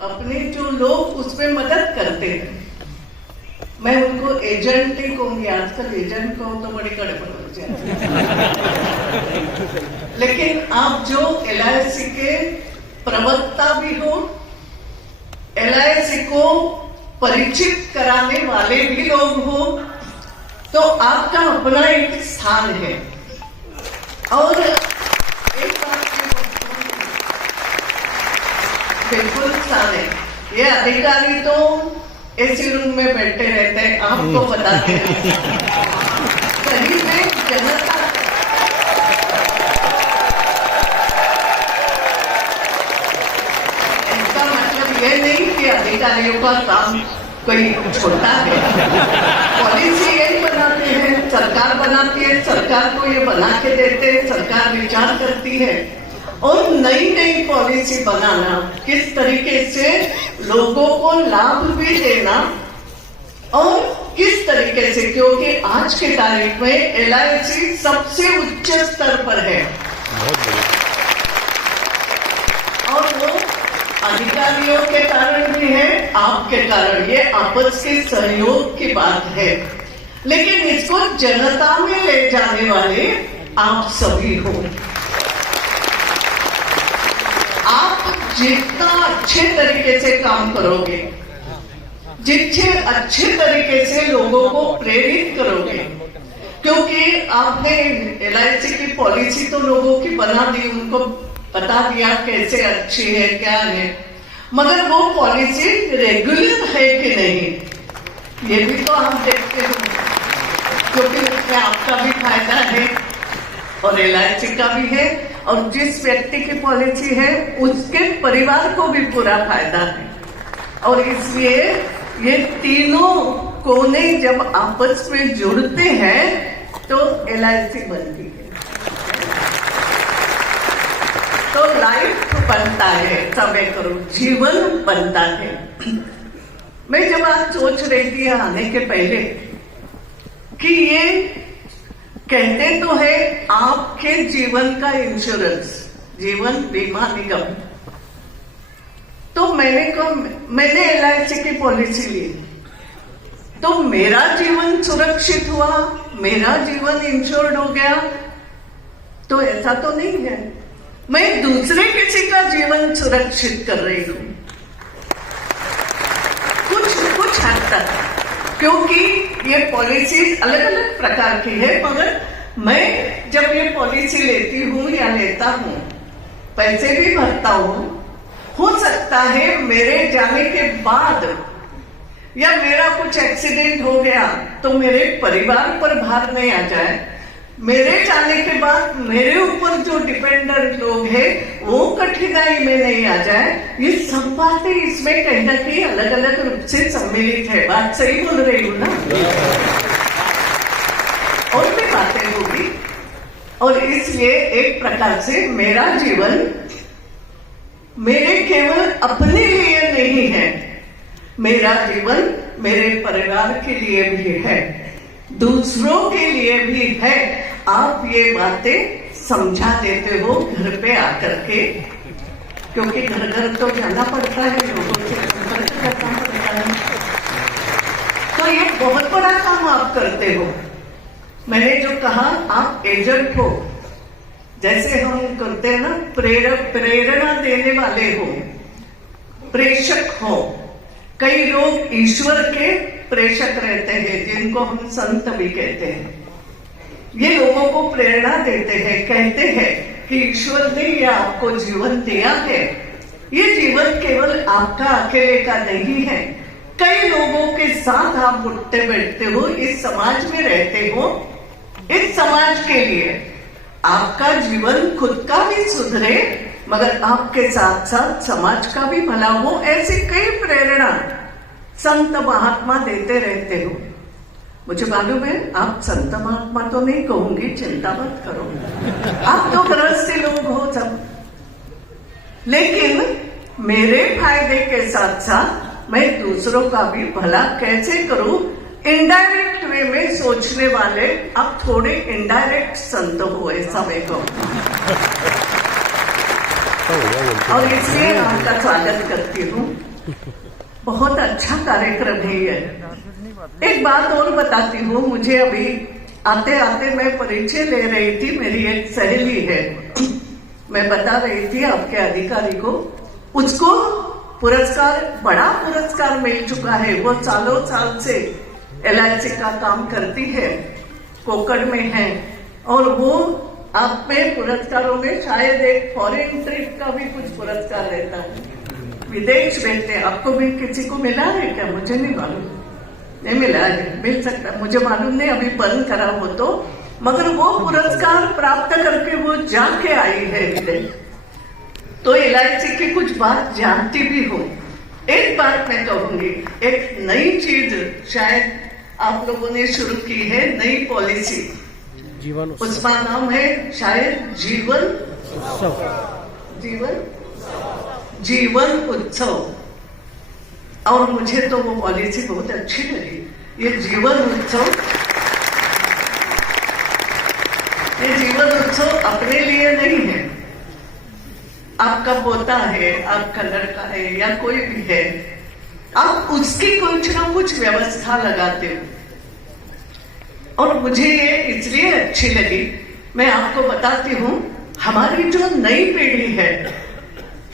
अपने जो लोग उसमें मदद करते हैं, मैं उनको एजेंट ही कहूंगी। आजकल एजेंट को तो बड़ी गड़बड़ हो जाती है। लेकिन आप जो LIC के प्रवक्ता भी हो, LIC को परिचित कराने वाले भी लोग हो, तो आपका अपना एक स्थान है। और एक बात बिल्कुल स्थान है, ये अधिकारी तो ऐसे रूम में बैठे रहते हैं, आपको बताते हैं कहीं में जनता। इसका मतलब ये नहीं कि अधिकारियों का काम कोई छोटा है। पॉलिसी यही बनाते हैं, सरकार बनाती है, सरकार को ये बना के देते हैं, सरकार विचार करती है। और नई नई पॉलिसी बनाना, किस तरीके से लोगों को लाभ भी देना, और किस तरीके से, क्योंकि आज के तारीख में LIC सबसे उच्च स्तर पर है और वो अधिकारियों के कारण भी है, आपके कारण। ये आपस के सहयोग की बात है, लेकिन इसको जनता में ले जाने वाले आप सभी हो। आप जितना अच्छे तरीके से काम करोगे, जितने अच्छे तरीके से लोगों को प्रेरित करोगे, क्योंकि आपने LIC की पॉलिसी तो लोगों की बना दी, उनको बता दिया कैसे अच्छी है क्या है, मगर वो पॉलिसी रेगुलर है कि नहीं ये भी तो आप देखते हो, क्योंकि उसमें आपका भी फायदा है और LIC का भी है, और जिस व्यक्ति की पॉलिसी है उसके परिवार को भी पूरा फायदा है। और इसलिए ये तीनों कोने जब आपस में जुड़ते हैं तो LIC बनती है, तो लाइफ बनता है, समय करो, जीवन बनता है। मैं जब आज सोच रही थी आने के पहले कि ये कहते तो है आपके जीवन का इंश्योरेंस, जीवन बीमा निगम, तो मैंने LIC की पॉलिसी ली, तो मेरा जीवन सुरक्षित हुआ, मेरा जीवन इंश्योर्ड हो गया, तो ऐसा तो नहीं है। मैं दूसरे किसी का जीवन सुरक्षित कर रही हूं कुछ हद तक, क्योंकि ये पॉलिसी अलग अलग प्रकार की है, मगर मैं जब ये पॉलिसी लेती हूँ या लेता हूँ, पैसे भी भरता हूँ, हो सकता है मेरे जाने के बाद या मेरा कुछ एक्सीडेंट हो गया तो मेरे परिवार पर भार नहीं आ जाए, मेरे जाने के बाद मेरे ऊपर जो डिपेंडेंट लोग हैं वो कठिनाई में नहीं आ जाए। ये सब बातें इसमें कहीं ना कहीं अलग अलग रूप से सम्मिलित है। बात सही बोल रही हूँ ना? और भी बातें होगी, और इसलिए एक प्रकार से मेरा जीवन मेरे केवल अपने लिए नहीं है, मेरा जीवन मेरे परिवार के लिए भी है, दूसरों के लिए भी है। आप ये बातें समझा देते हो घर पे आकर के, क्योंकि घर घर तो जाना पड़ता है, लोगों से संपर्क करना पड़ता है, तो ये बहुत बड़ा काम आप करते हो। मैंने जो कहा आप एजेंट हो, जैसे हम करते हैं ना, प्रेरणा देने वाले हो, प्रेषक हो। कई लोग ईश्वर के प्रेषक रहते हैं, जिनको हम संत भी कहते हैं। ये लोगों को प्रेरणा देते हैं, कहते हैं कि ईश्वर ने ये आपको जीवन दिया है, ये जीवन केवल आपका अकेले का नहीं है, कई लोगों के साथ आप उठते बैठते हो, इस समाज में रहते हो, इस समाज के लिए आपका जीवन खुद का भी सुधरे, मगर आपके साथ साथ समाज का भी भला हो। ऐसी कई प्रेरणा संत महात्मा देते रहते हो। मुझे मालूम है आप संत महात्मा तो नहीं कहूंगी, चिंता मत करो, आप तो गृहस्थी लोग हो सब, लेकिन मेरे फायदे के साथ साथ मैं दूसरों का भी भला कैसे करूं, इनडायरेक्ट वे में सोचने वाले अब थोड़े इनडायरेक्ट संत हुए समय को। और इसलिए आपका स्वागत करती हूँ। बहुत अच्छा कार्यक्रम है ये। एक बात और बताती हूँ, मुझे अभी आते आते मैं परिचय ले रही थी, मेरी एक सहेली है, मैं बता रही थी आपके अधिकारी को, उसको पुरस्कार, बड़ा पुरस्कार मिल चुका है। वो सालों साल से LIC का काम करती है, कोकण में है, और वो आप में पुरस्कारों में शायद एक फॉरेन ट्रिप का भी कुछ पुरस्कार रहता है, विदेश रहते हैं। आपको भी किसी को मिला है क्या? मुझे नहीं मालूम, नहीं मिला है, मिल सकता, मुझे मालूम नहीं, अभी बंद करा हो तो, मगर वो पुरस्कार प्राप्त करके वो जाके आई है विदेश। तो LIC की कुछ बात जानती भी हो। एक बात मैं कहूंगी, एक नई चीज शायद आप लोगों ने शुरू की है, नई पॉलिसी, जीवन उसका नाम है शायद जीवन उत्सव। और मुझे तो वो पॉलिसी बहुत अच्छी लगी। ये जीवन उत्सव अपने लिए नहीं है, आपका पोता है, आपका लड़का है, या कोई भी है, आप उसकी कुछ ना कुछ व्यवस्था लगाते हो। और मुझे ये इसलिए अच्छी लगी, मैं आपको बताती हूँ, हमारी जो नई पीढ़ी है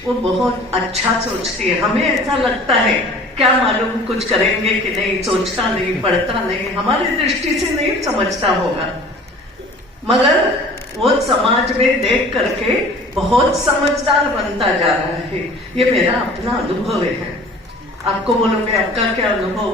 वो बहुत अच्छा सोचती है। हमें ऐसा लगता है क्या मालूम कुछ करेंगे कि नहीं, सोचता नहीं, पढ़ता नहीं, हमारी दृष्टि से नहीं समझता होगा, मगर वो समाज में देख करके बहुत समझदार बनता जा रहा है। ये मेरा अपना अनुभव है। आपको बोलोगे आपका क्या अनुभव?